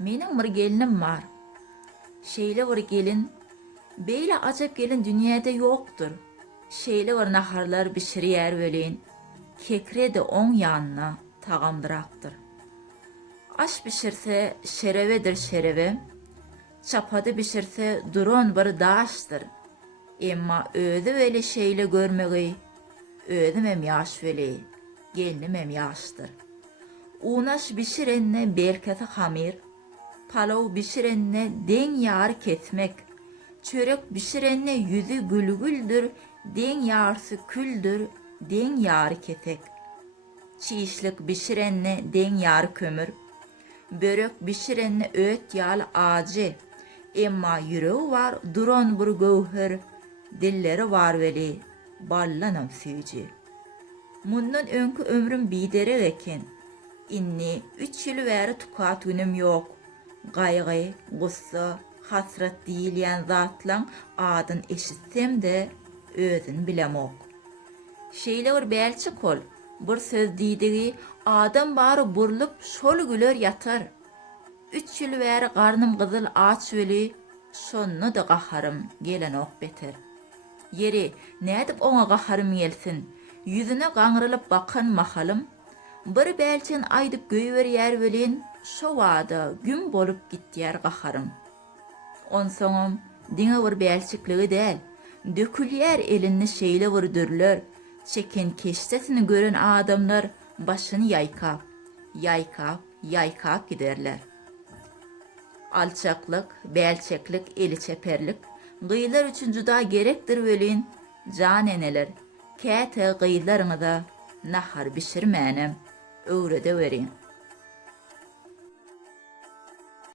Menin bir gelinim var. Şeýle bir gelin, beýle ajap gelin dünýäde ýokdur. Şeýle bir naharlar bişirýär welin, kekredi oň ýanyna tagamdyrakdyr. Aş bişirse şerevedir şereve, çapady bişirse duron bir daşdyr. Emma özü weli şeýle görmegi, özüm hem ýaş weli, gelinim hem ýaşdyr. Unaş bişirenne berketi hamir, palaw bişirenne deň ýar ketmek, çörek bişirenne yüzü gülgüldür, deň ýarsy küldür, deň ýary ketek. Çiýişlik bişirenne deň ýary kömür, börek bişirenne öt ýaly ajy, emma ýüregi var duran bir gowher, dilleri var weli, ballanam süýji. Mundan öňkü ömrüm biderek eken, inni 3 ýyl bäri tukat günüm ýok. Gaýgy, gussa, hasrat diýilýän zatlaň adyn eşitsem de özün bilemok. Şeýle bir bälçi kol, bir söz diýdigi adam bary burlup şol güler ýatar. 3 ýyl bäri garnym gyzyl aç weli, şonnu da gaharym gelenok beter. Yeri nädip oňa gaharym gelsin, ýüzüne gaňrylyp bakan mahalym, bir bälçin aýdyp göýberýär welin, şo wada gün bolup gitýär gaharym. Onsoňam diňe bir bälçikligi däl, dökülýär elini şeýle bir dürler, çeken keştesini gören adamlar başyny ýaýkap giderler. Alçaklyk, bälçeklik, eli çeperlik gyýlar üçin juda gerekdir welin, jan eneler, käte gyýlaryňyza nahar bişirmänem, öwrede berin.